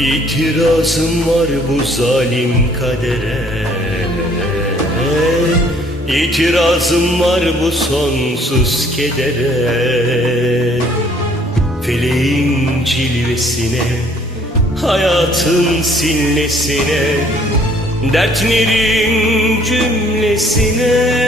İtirazım var bu zalim kadere. İtirazım var bu sonsuz kedere. Feleğin cilvesine Hayatın sillesine Dertlerin cümlesine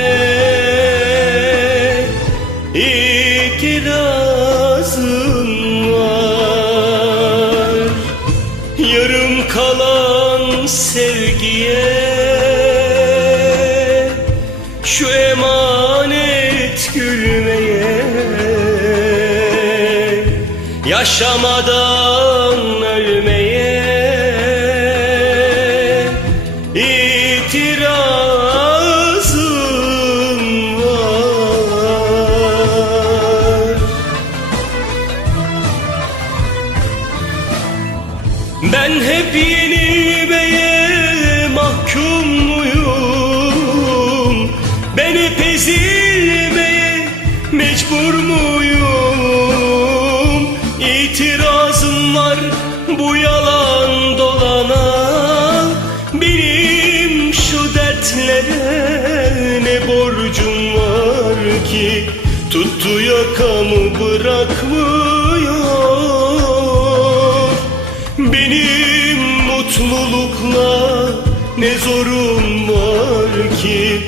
kalan sevgiye Şu emanet gülmeye Yaşamadan ölmeye itirazım Ben hep yenilmeye mahkum muyum? Ben hep ezilmeye mecbur muyum? İtirazım var bu yalan dolana Benim şu dertlere ne borcum var ki Tuttu yakamı bırakmıyor mutlulukla ne zorum var ki?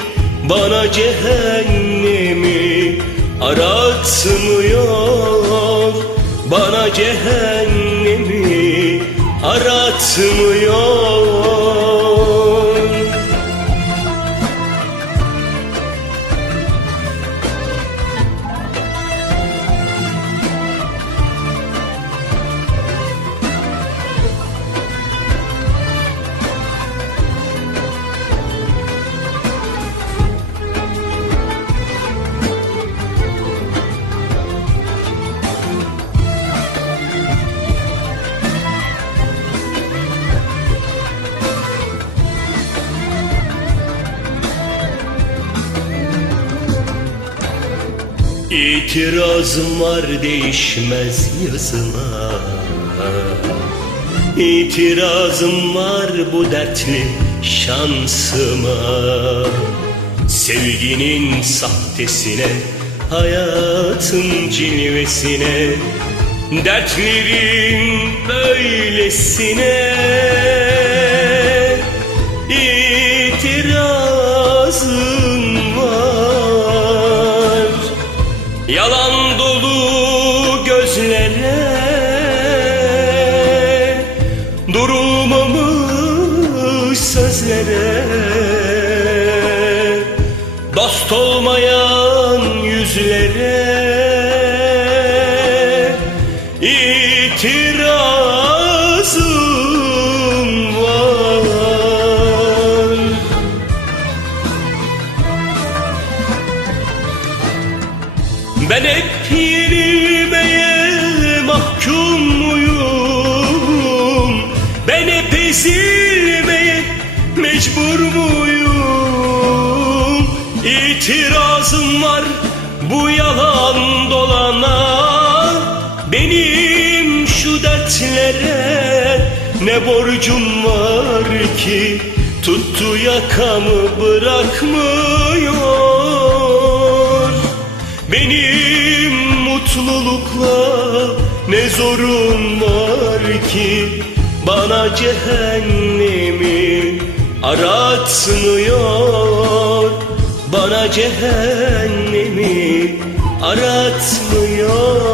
Bana cehennemi aratmıyor. Bana cehennemi aratmıyor İtirazım var değişmez yazına. İtirazım var bu dertli şansıma. Sevginin sahtesine Hayatın cilvesine Dertlerin böylesine Durmamış sözlere. Dost olmayan yüzlere. İtirazım var. Ben hep yenilmeye mahkum muyum? Ben hep ezilmeye mecbur muyum? İtirazım var bu yalan dolana. Benim şu dertlere ne borcum var ki? Tuttu yakamı bırakmıyor. Benim mutlulukla ne zorum var ki Bana cehennemi aratmıyor. Bana cehennemi aratmıyor